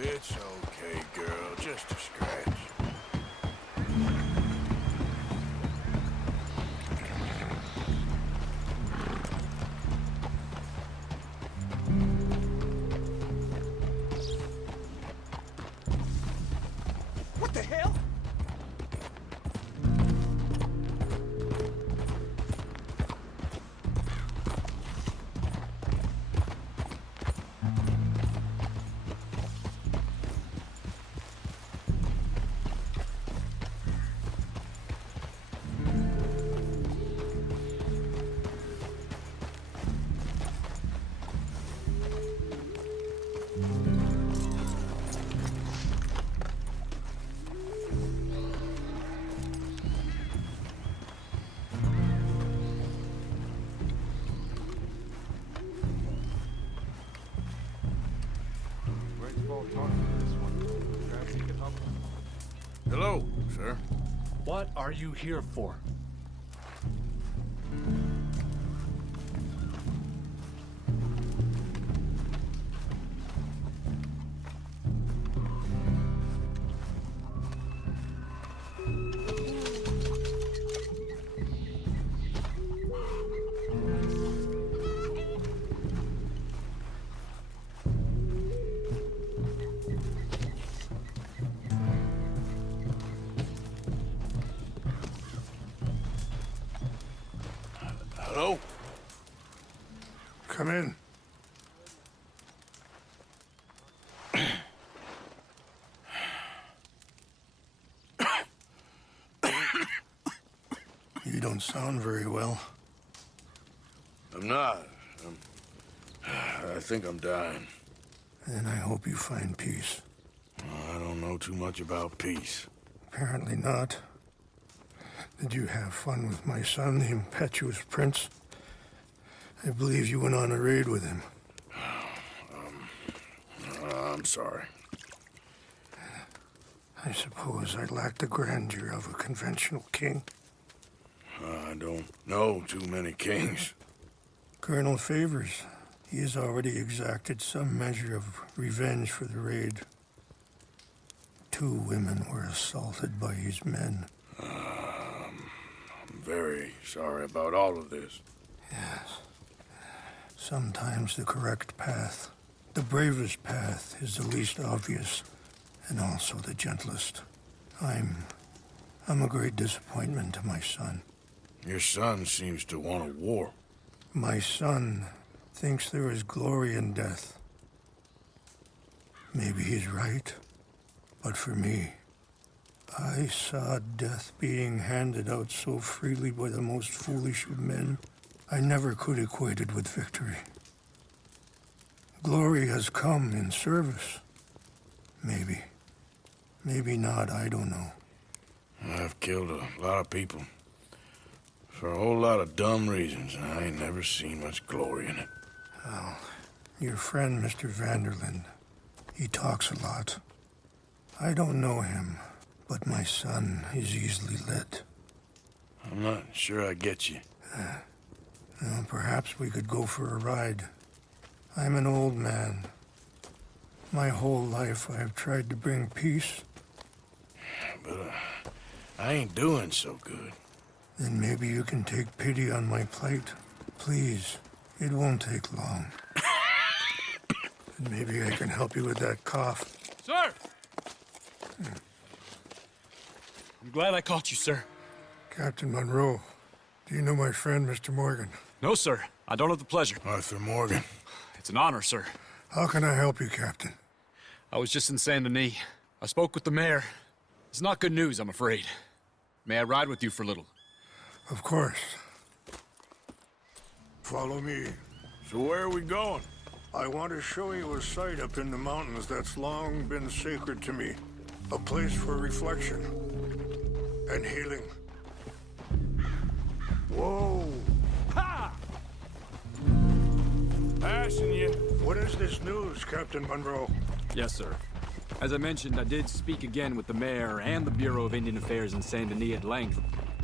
It's okay, girl. Just a scratch. What the hell? Hello, sir. What are you here for? Hello? Come in. You don't sound very well. I'm not. I think I'm dying. And I hope you find peace. I don't know too much about peace. Apparently not. Did you have fun with my son, the impetuous prince? I believe you went on a raid with him. I'm sorry. I suppose I lack the grandeur of a conventional king. I don't know too many kings. Colonel Favors, he has already exacted some measure of revenge for the raid. 2 women were assaulted by his men. I'm very sorry about all of this. Yes. Sometimes the correct path, the bravest path, is the least obvious, and also the gentlest. I'm a great disappointment to my son. Your son seems to want a war. My son thinks there is glory in death. Maybe he's right, but for me, I saw death being handed out so freely by the most foolish of men, I never could equate it with victory. Glory has come in service. Maybe. Maybe not, I don't know. I've killed a lot of people. For a whole lot of dumb reasons, and I ain't never seen much glory in it. Well, your friend, Mr. Vanderlyn, he talks a lot. I don't know him, but my son is easily led. I'm not sure I get you. Well, perhaps we could go for a ride. I'm an old man. My whole life I have tried to bring peace. But I ain't doing so good. Then maybe you can take pity on my plight. Please, it won't take long. And maybe I can help you with that cough. Sir! I'm glad I caught you, sir. Captain Monroe, do you know my friend, Mr. Morgan? No, sir. I don't have the pleasure. Arthur Morgan. It's an honor, sir. How can I help you, Captain? I was just in Saint Denis. I spoke with the mayor. It's not good news, I'm afraid. May I ride with you for a little? Of course. Follow me. So where are we going? I want to show you a site up in the mountains that's long been sacred to me. A place for reflection and healing. Whoa! Ha! Passing you. What is this news, Captain Monroe? Yes, sir. As I mentioned, I did speak again with the mayor and the Bureau of Indian Affairs in Saint Denis at length,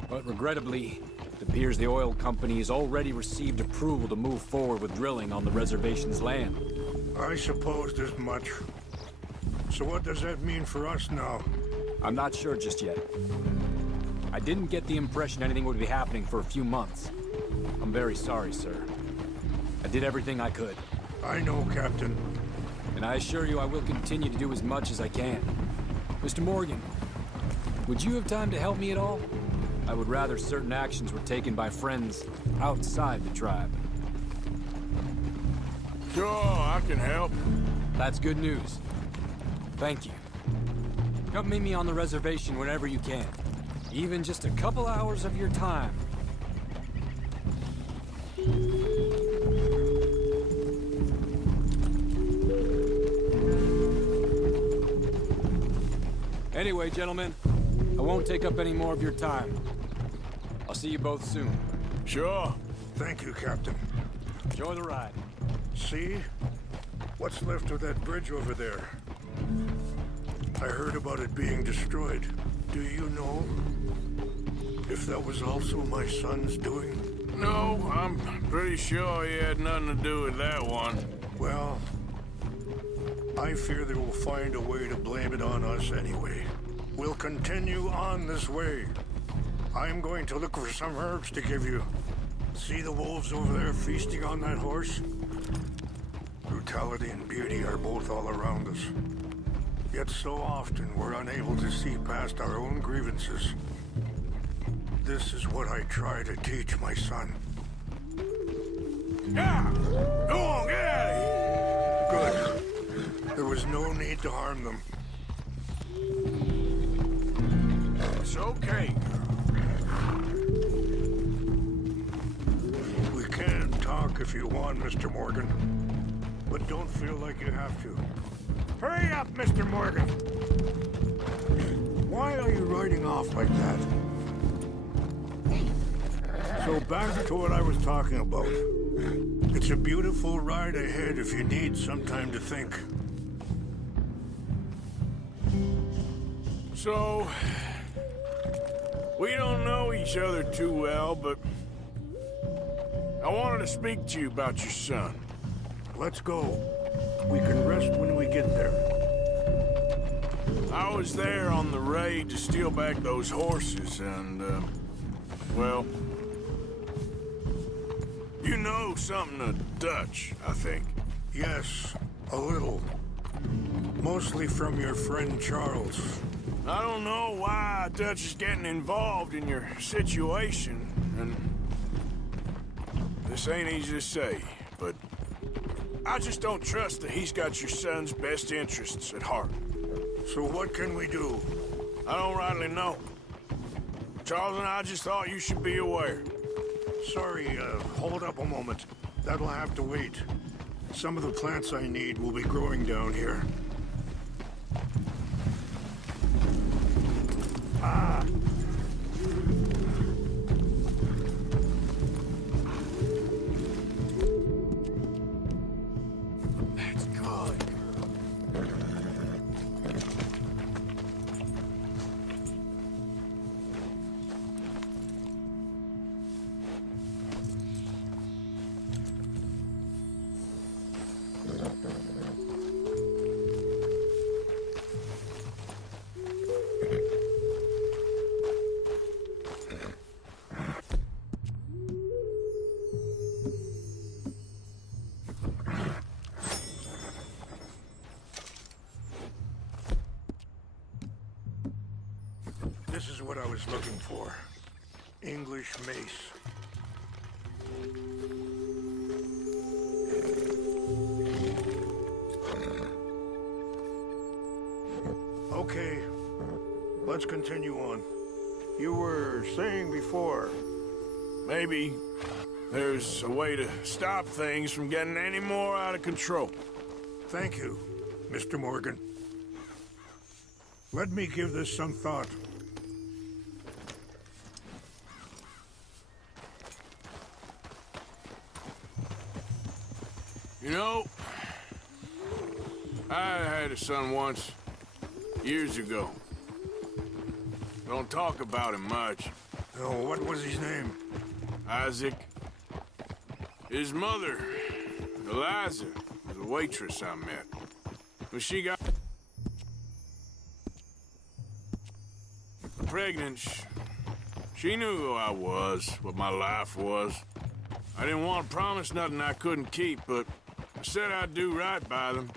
but regrettably, It appears the oil company has already received approval to move forward with drilling on the reservation's land. I supposed as much. So what does that mean for us now? I'm not sure just yet. I didn't get the impression anything would be happening for a few months. I'm very sorry, sir. I did everything I could. I know, Captain. And I assure you I will continue to do as much as I can. Mr. Morgan, would you have time to help me at all? I would rather certain actions were taken by friends outside the tribe. Sure, I can help. That's good news. Thank you. Come meet me on the reservation whenever you can. Even just a couple hours of your time. Anyway, gentlemen, I won't take up any more of your time. I'll see you both soon. Sure. Thank you, Captain. Enjoy the ride. See? What's left of that bridge over there? I heard about it being destroyed. Do you know if that was also my son's doing? No, I'm pretty sure he had nothing to do with that one. Well, I fear they will find a way to blame it on us anyway. We'll continue on this way. I'm going to look for some herbs to give you. See the wolves over there feasting on that horse? Brutality and beauty are both all around us. Yet so often we're unable to see past our own grievances. This is what I try to teach my son. Yeah! Go on, get out of here! Good. There was no need to harm them. It's okay. We can talk if you want, Mr. Morgan. But don't feel like you have to. Hurry up, Mr. Morgan. Why are you riding off like that? So back to what I was talking about. It's a beautiful ride ahead if you need some time to think. So, we don't know each other too well, but I wanted to speak to you about your son. Let's go. We can rest when we get there. I was there on the raid to steal back those horses, and, well, you know something of Dutch, I think. Yes, a little. Mostly from your friend Charles. I don't know why Dutch is getting involved in your situation, and this ain't easy to say, but I just don't trust that he's got your son's best interests at heart. So what can we do? I don't rightly know. Charles and I just thought you should be aware. Sorry, hold up a moment. That'll have to wait. Some of the plants I need will be growing down here. Ah! That's good. This is what I was looking for. English mace. Okay, let's continue on. You were saying before. Maybe there's a way to stop things from getting any more out of control. Thank you, Mr. Morgan. Let me give this some thought. You know, I had a son once, years ago. Don't talk about him much. Oh, what was his name? Isaac. His mother, Eliza, was a waitress I met. When she got pregnant, she knew who I was, what my life was. I didn't want to promise nothing I couldn't keep, but I said I'd do right by them.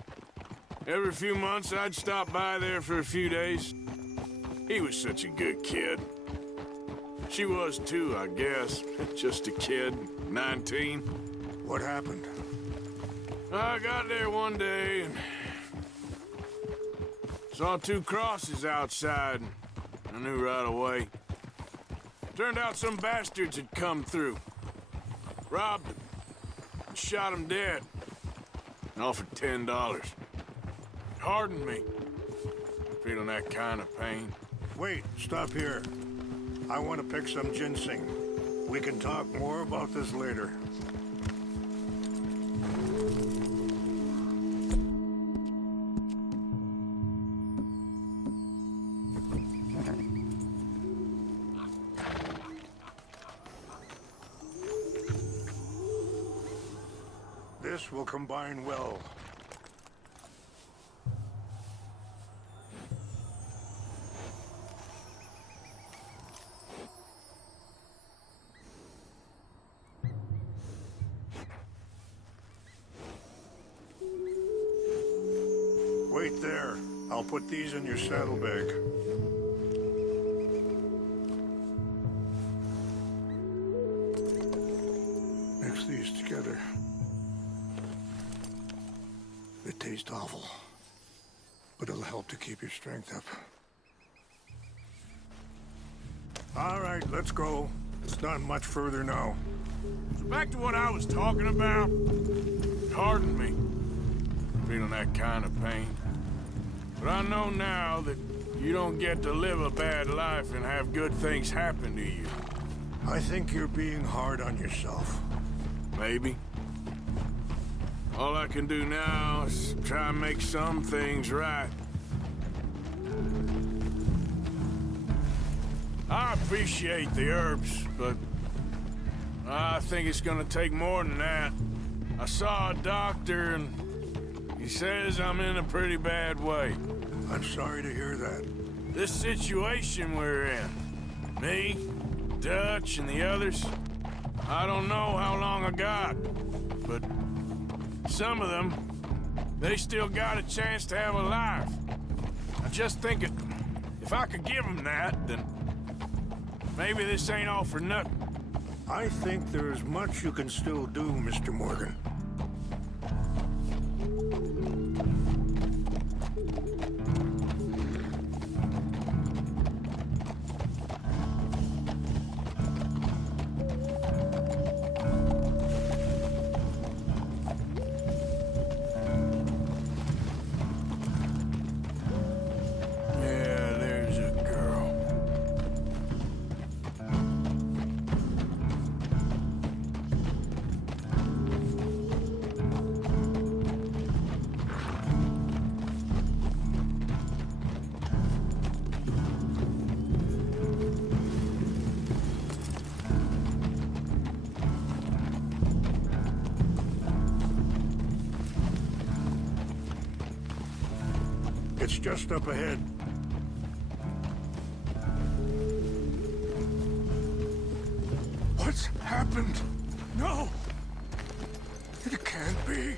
Every few months, I'd stop by there for a few days. He was such a good kid. She was too, I guess. Just a kid, 19. What happened? I got there one day and saw 2 crosses outside. I knew right away. Turned out some bastards had come through. Robbed him. Shot him dead. And offered $10. Hardened me. Feeling that kind of pain. Wait, stop here. I want to pick some ginseng. We can talk more about this later. This will combine well. Wait there. I'll put these in your saddlebag. Mix these together. They taste awful, but it'll help to keep your strength up. All right, let's go. It's not much further now. So back to what I was talking about. Hardened me. Feeling that kind of pain. But I know now that you don't get to live a bad life and have good things happen to you. I think you're being hard on yourself. Maybe. All I can do now is try and make some things right. I appreciate the herbs, but I think it's gonna take more than that. I saw a doctor and he says I'm in a pretty bad way. I'm sorry to hear that. This situation we're in, me, Dutch, and the others, I don't know how long I got, but some of them, they still got a chance to have a life. I just think if I could give them that, then maybe this ain't all for nothing. I think there's much you can still do, Mr. Morgan. It's just up ahead. What's happened? No! It can't be.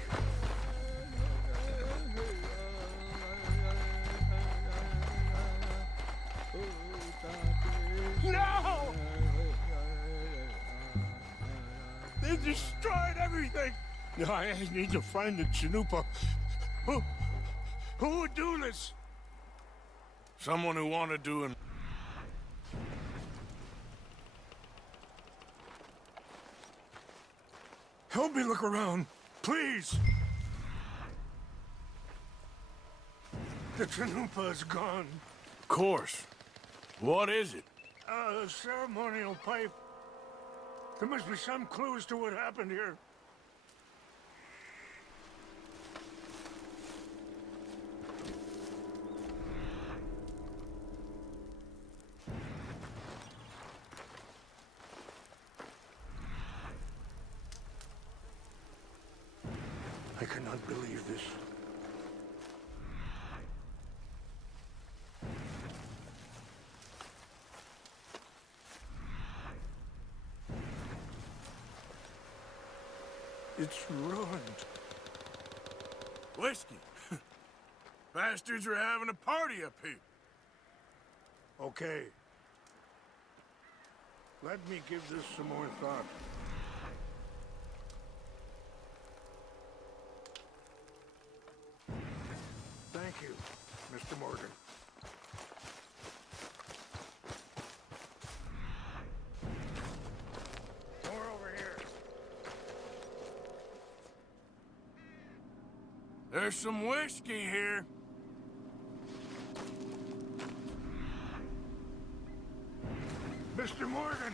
No! They destroyed everything! I need to find the Chanupa. Who would do this? Someone who wanted to and help me look around, please. The Chanupa is gone. Of course. What is it? A ceremonial pipe. There must be some clues to what happened here. cannot believe this. It's ruined. Whiskey. Bastards are having a party up here. Okay. Let me give this some more thought. Thank you, Mr. Morgan. More over here. There's some whiskey here. Mr. Morgan!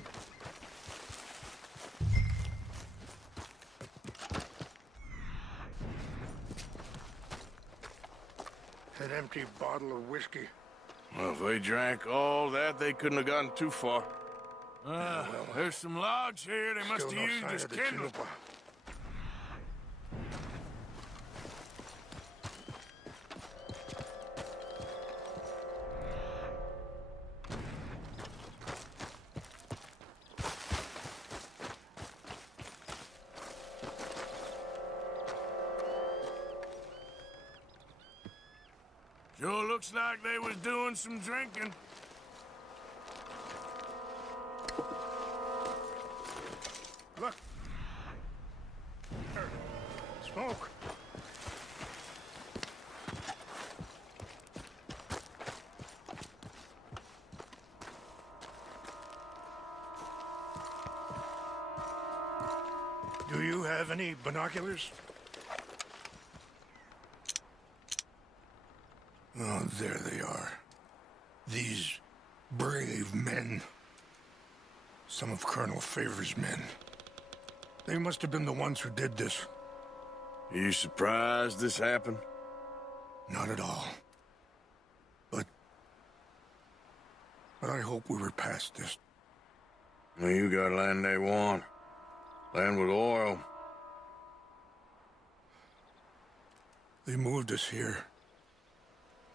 An empty bottle of whiskey. Well, if they drank all that, they couldn't have gotten too far. There's some logs here. They must Still have no used sign as of the kindling. chalupa. Sure looks like they was doing some drinking. Look! Smoke! Do you have any binoculars? Oh, there they are. These brave men. Some of Colonel Favor's men. They must have been the ones who did this. Are you surprised this happened? Not at all. But I hope we were past this. Well, you got land they want. Land with oil. They moved us here.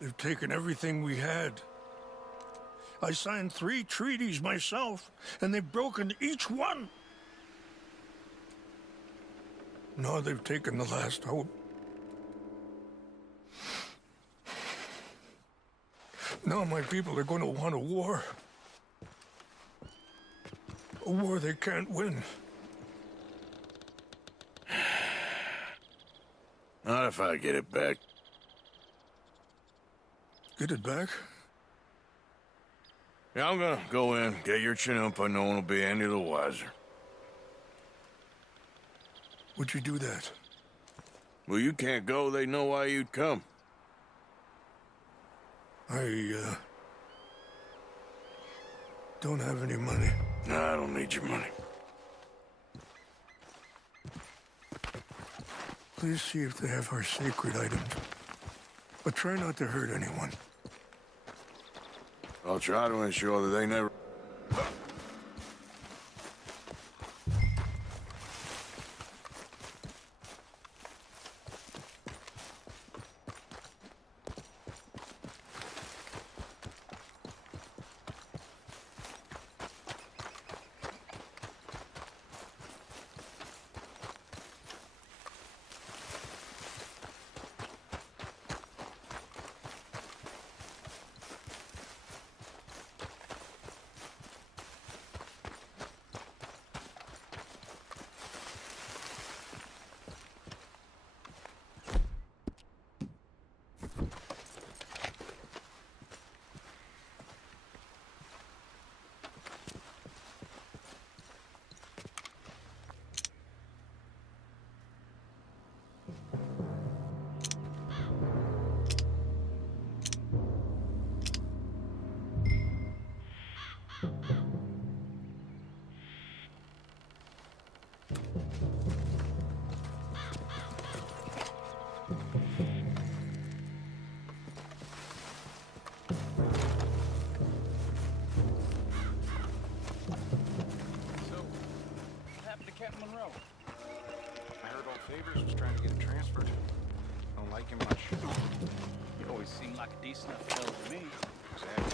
They've taken everything we had. I signed 3 treaties myself, and they've broken each one. Now they've taken the last hope. Now my people are going to want a war. A war they can't win. Not if I get it back. Get it back? Yeah, I'm gonna go in, get your Chinook, but no one will be any the wiser. Would you do that? Well, you can't go, they know why you'd come. I, don't have any money. No, I don't need your money. Please see if they have our sacred items. But try not to hurt anyone. I'll try to ensure that they never... Beavers was trying to get him transferred. Don't like him much. He always seemed like a decent enough fellow to me. Exactly.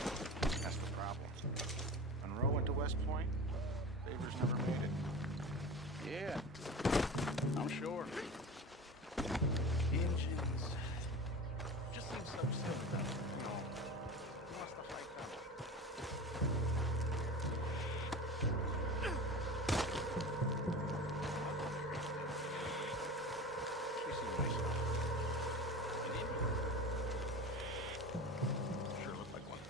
That's the problem. Monroe went to West Point. Beavers never made it. Yeah, I'm sure. Engines. Just seems so silly, though. No. He wants to hike up. They seem nice enough. An Indian. Sure look like one.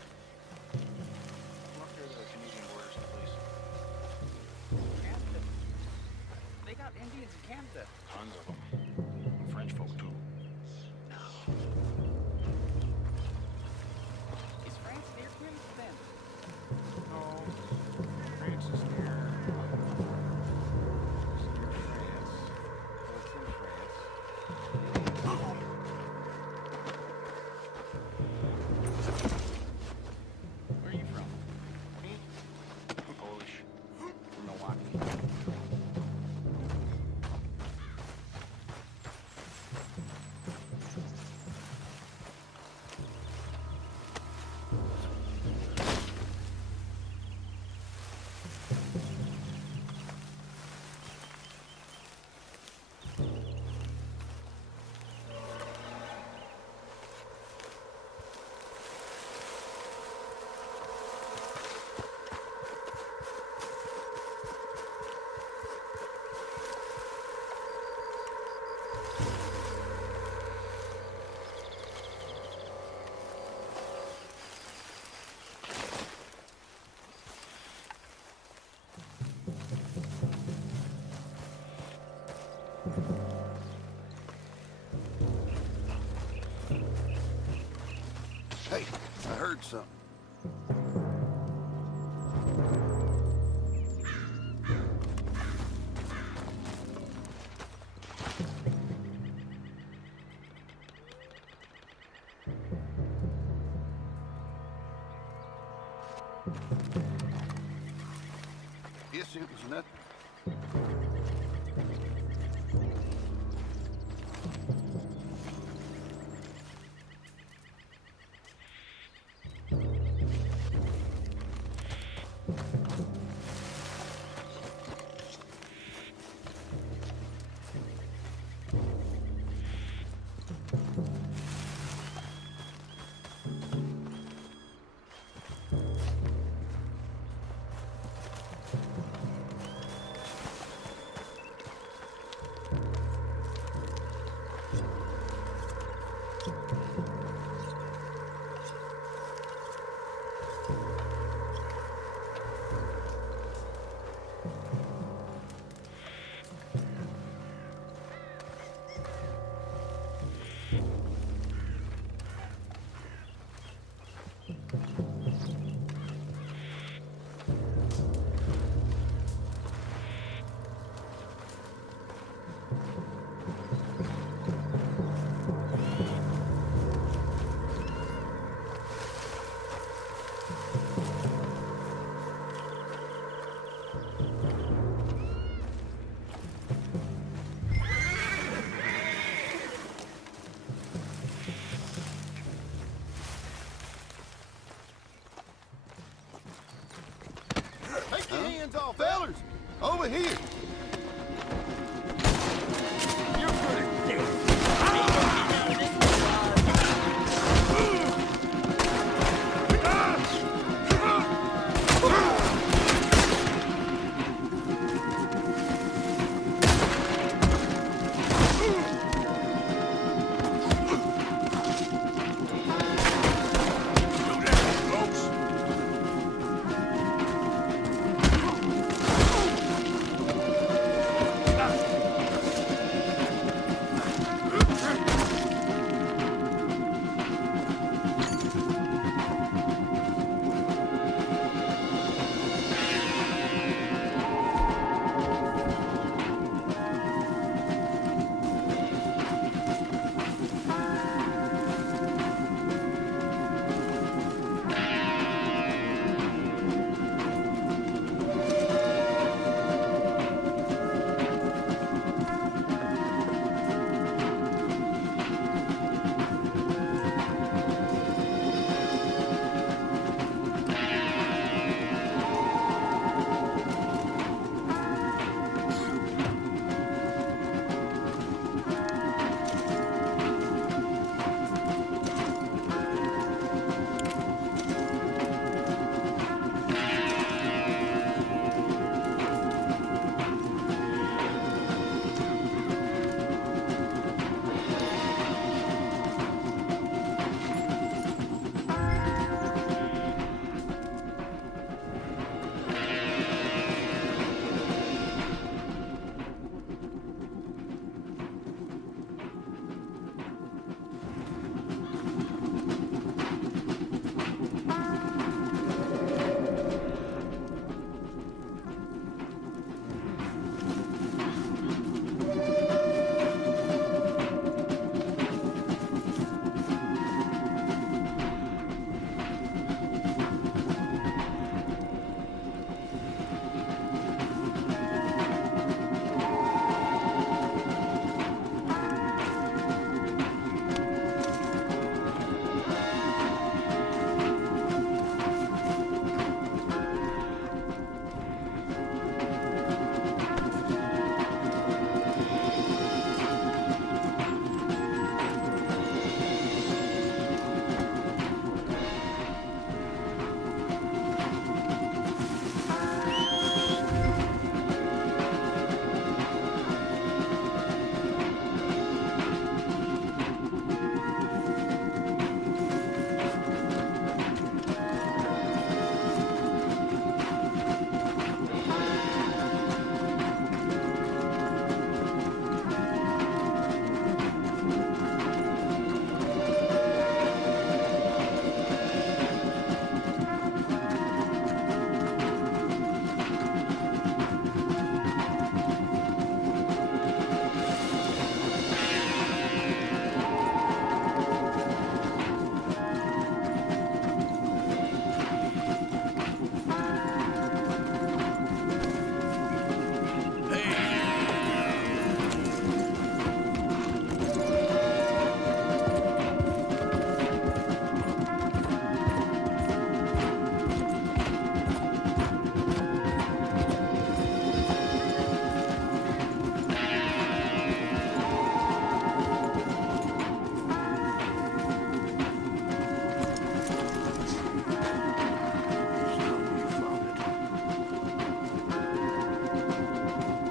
Come up here to the Canadian borders, please. Canada. They got Indians in Canada. Tons of them. And French folk, too. No. Is France near Greece then? No. France is near... It's near France. Well, it's in France. Where are you from? Me? I'm Polish. From Milwaukee. Hey, I heard something. Guess it was nothing. Take your hands off, fellers! Over here! You're pretty. Close.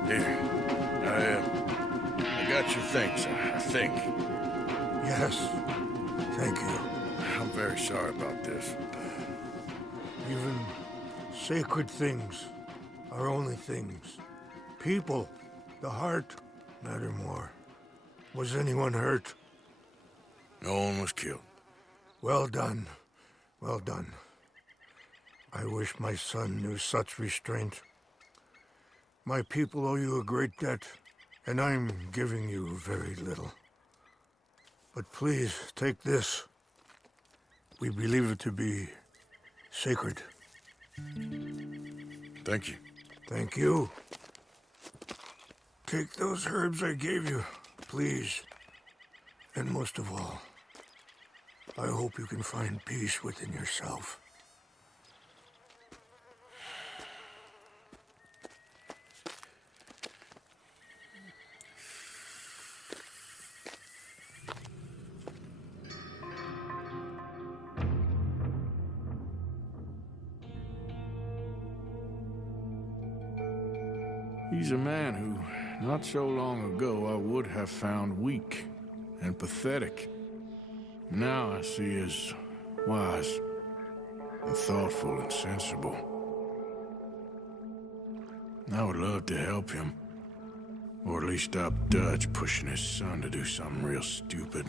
Here, I got your thanks, I think. Yes, thank you. I'm very sorry about this. Even sacred things are only things. People, the heart, matter more. Was anyone hurt? No one was killed. Well done. Well done. I wish my son knew such restraint. My people owe you a great debt, and I'm giving you very little. But please, take this. We believe it to be sacred. Thank you. Thank you. Take those herbs I gave you, please. And most of all, I hope you can find peace within yourself. He's a man who, not so long ago, I would have found weak and pathetic. Now I see as wise and thoughtful and sensible. I would love to help him, or at least stop Dutch pushing his son to do something real stupid.